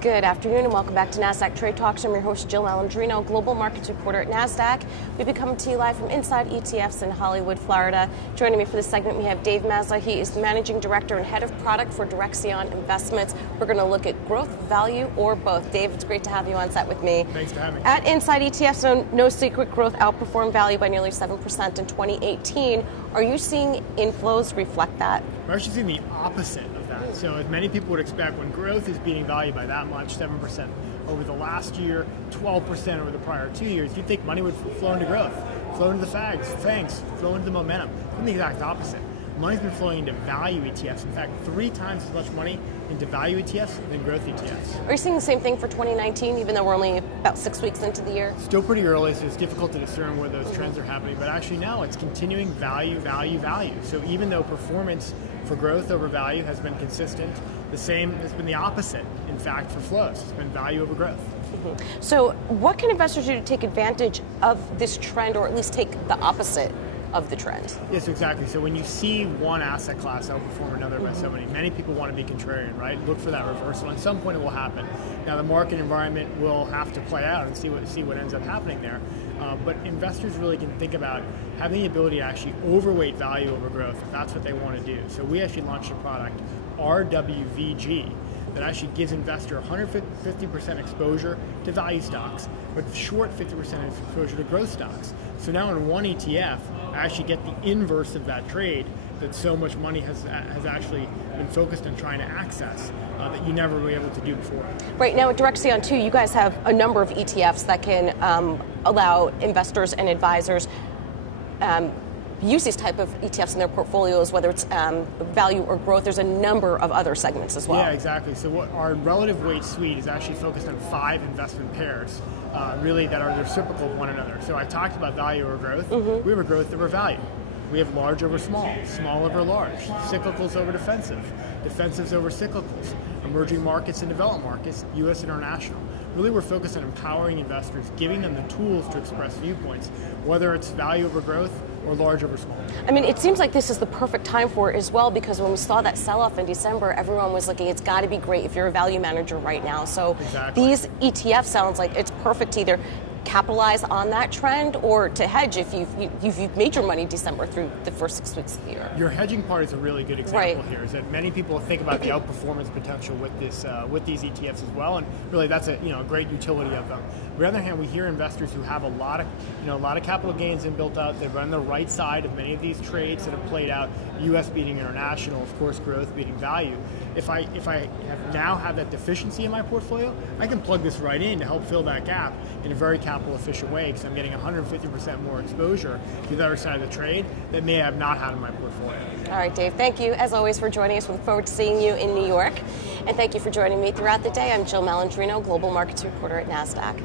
Good afternoon and welcome back to Nasdaq Trade Talks. I'm your host Jill Malandrino, Global Markets Reporter at Nasdaq. We'll be coming to you live from Inside ETFs in Hollywood, Florida. Joining me for this segment, we have Dave Mazza. He is the Managing Director and Head of Product for Direxion Investments. We're going to look at growth, value, or both. Dave, it's great to have you on set with me. Thanks for having me. At Inside ETFs, no secret, growth outperformed value by nearly 7% in 2018. Are you seeing inflows reflect that? We're actually seeing the opposite of that. So as many people would expect, when growth is beating value by that much, 7% over the last year, 12% over the prior 2 years, you'd think money would flow into growth, flow into the FANGs, flow into the momentum. It's the exact opposite. Money's been flowing into value ETFs. In fact, 3 times as much money into value ETFs than growth ETFs. Are you seeing the same thing for 2019, even though we're only about 6 weeks into the year? Still pretty early, so it's difficult to discern where those trends are happening. But actually now it's continuing value, value, value. So even though performance for growth over value has been consistent, the same has been the opposite, in fact, for flows. It's been value over growth. Mm-hmm. So what can investors do to take advantage of this trend, or at least take the opposite of the trend? Yes, exactly. So when you see one asset class outperform another by so many people want to be contrarian, right? Look for that reversal. At some point it will happen. Now the market environment will have to play out and see what ends up happening there. But investors really can think about having the ability to actually overweight value over growth if that's what they want to do. So we actually launched a product, RWVG, that actually gives investor 150% exposure to value stocks, but short 50% exposure to growth stocks. So now in one ETF, I actually get the inverse of that trade that so much money has actually been focused on trying to access that you never were able to do before. Right, now at Direxion too, you guys have a number of ETFs that can allow investors and advisors use these type of ETFs in their portfolios, whether it's value or growth. There's a number of other segments as well. Yeah, exactly. So what our relative weight suite is actually focused on 5 investment pairs, really that are reciprocal of one another. So I talked about value over growth. Mm-hmm. We have a growth over value. We have large over small, small over large, cyclicals over defensive, defensives over cyclicals, emerging markets and developed markets, U.S. international. Really, we're focused on empowering investors, giving them the tools to express viewpoints, whether it's value over growth or large over small. I mean, it seems like this is the perfect time for it as well, because when we saw that sell-off in December, everyone was looking, it's got to be great if you're a value manager right now. So exactly. These ETFs sounds like it's perfect to either capitalize on that trend or to hedge if you've made your money December through the first 6 weeks of the year. Your hedging part is a really good example here, is that many people think about the outperformance potential with this with these ETFs as well, and really that's a great utility of them. On the other hand, we hear investors who have a lot of capital gains in built out. They run the right side of many of these trades that have played out. U.S. beating international, of course, growth beating value. If I now have that deficiency in my portfolio, I can plug this right in to help fill that gap in a very capital efficient way, because I'm getting 150% more exposure to the other side of the trade that may have not had in my portfolio. All right, Dave, thank you as always for joining us. We look forward to seeing you in New York. And thank you for joining me throughout the day. I'm Jill Malandrino, Global Markets Reporter at Nasdaq.